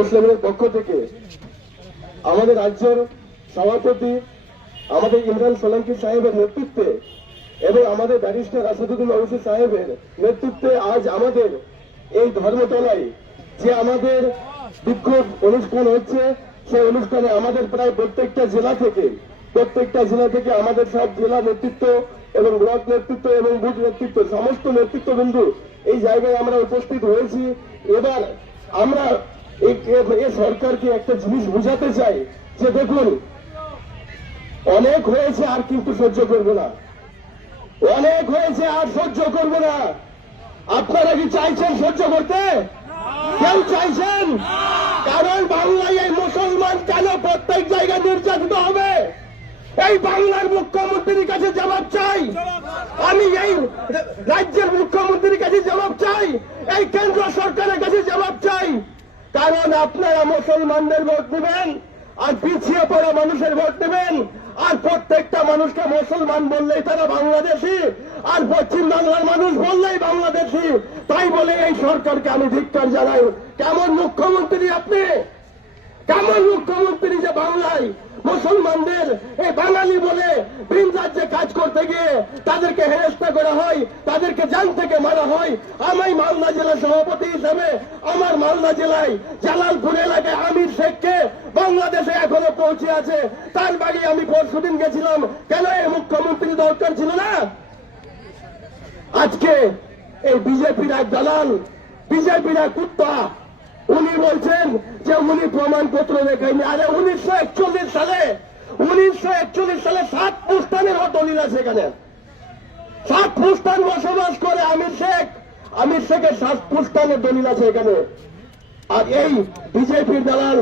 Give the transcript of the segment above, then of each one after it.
মুসলিমের পক্ষ থেকে আমাদের রাজ্যের সভাপতি আমাদের ইমরান সোলাঙ্কি সাহেবের নেতৃত্বে এবং আমাদের ব্যারিস্টার আসাদুদ্দিন ওয়াইসি সাহেবের নেতৃত্বে আজ আমাদের এই ধর্মতলায় যে আমাদের বিক্ষোভ অনুষ্ঠান হচ্ছে, সেই অনুষ্ঠানে আমাদের প্রায় প্রত্যেকটা জেলা থেকে আমাদের সব জেলা নেতৃত্ব এবং ব্লক নেতৃত্ব এবং বুথ নেতৃত্ব সমস্ত নেতৃত্ববৃন্দ এই জায়গায় আমরা উপস্থিত হয়েছি। এবার আমরা এই সরকারকে একটা জিনিস বুঝাতে চাই যে দেখুন, অনেক হয়েছে আর কিন্তু সহ্য করবো না, অনেক হয়েছে আর সহ্য করবো না। আপনারা কি চাইছেন সহ্য করতে? কেউ চাইছেন? কারণ বাংলায় এই মুসলমান কেন প্রত্যেক জায়গায় নির্যাতিত হবে, এই বাংলার মুখ্যমন্ত্রীর কাছে জবাব চাই। আমি এই রাজ্যের মুখ্যমন্ত্রীর কাছে জবাব চাই, এই কেন্দ্র সরকারের কাছে জবাব চাই। কারণ আপনারা মুসলমানদের ভোট দিবেন আর পিছিয়ে পড়া মানুষের ভোট দেবেন, আর প্রত্যেকটা মানুষকে মুসলমান বললেই তারা বাংলাদেশি, আর পশ্চিম বাংলার মানুষ বললেই বাংলাদেশি। তাই বলে এই সরকারকে আমি ধিক্কার জানাই। কেমন মুখ্যমন্ত্রী আপনি? কেমন মুখ্যমন্ত্রী যে বাংলায় মুসলমানদের এই বাঙালি বলে ভিন রাজ্যে কাজ করতে গিয়ে তাদেরকে হেনস্থা করা হয়, তাদেরকে জান থেকে মারা হয়। আমি মালদা জেলা সভাপতি হিসেবে আমার মালদা জেলায় জালালপুর এলাকায় আমির শেখকে বাংলাদেশে এখনো পৌঁছে আছে, তার বাড়ি আমি পরশুদিন গেছিলাম। কেন এই মুখ্যমন্ত্রী দরকার ছিল না? আজকে এই বিজেপির এক দালাল, বিজেপির এক কুত্তা, উনি বলছেন যে উনি প্রমাণপত্র দেখায়নি। আরে 1941 সালে 7 পুস্তানের দলিল আছে এখানে। 7 পুস্তান বসবাস করে আমির শেখের 7 পুস্তানের দলিল আছে এখানে। আর এই বিজেপির দালাল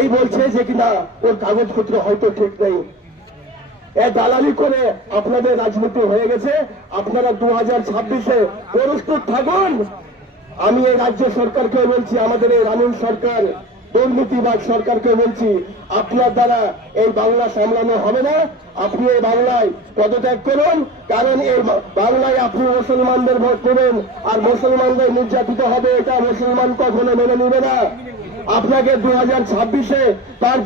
এই বলছে যে কিনা ওর কাগজপত্র হয়তো ঠিক নেই। দালালি করে আপনাদের রাজনীতি হয়ে গেছে। আপনারা 2026-এ প্রস্তুত থাকুন। আমি এই রাজ্য সরকারকে বলছি, আমাদের এই রানুর সরকার, দুর্নীতিবাদ সরকারকে বলছি, আপনার দ্বারা এই বাংলা সামলানো হবে না। আপনি এই বাংলায় পদত্যাগ করুন, কারণ এই বাংলায় আপনি মুসলমানদের ভোট দেবেন আর মুসলমানদের নির্যাতিত হবে, এটা মুসলমান কখনো মেনে নিবে না। আপনাকে 2026-এ তার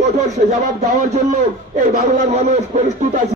কঠোর জবাব দেওয়ার জন্য এই বাংলার মানুষ প্রস্তুত আছে।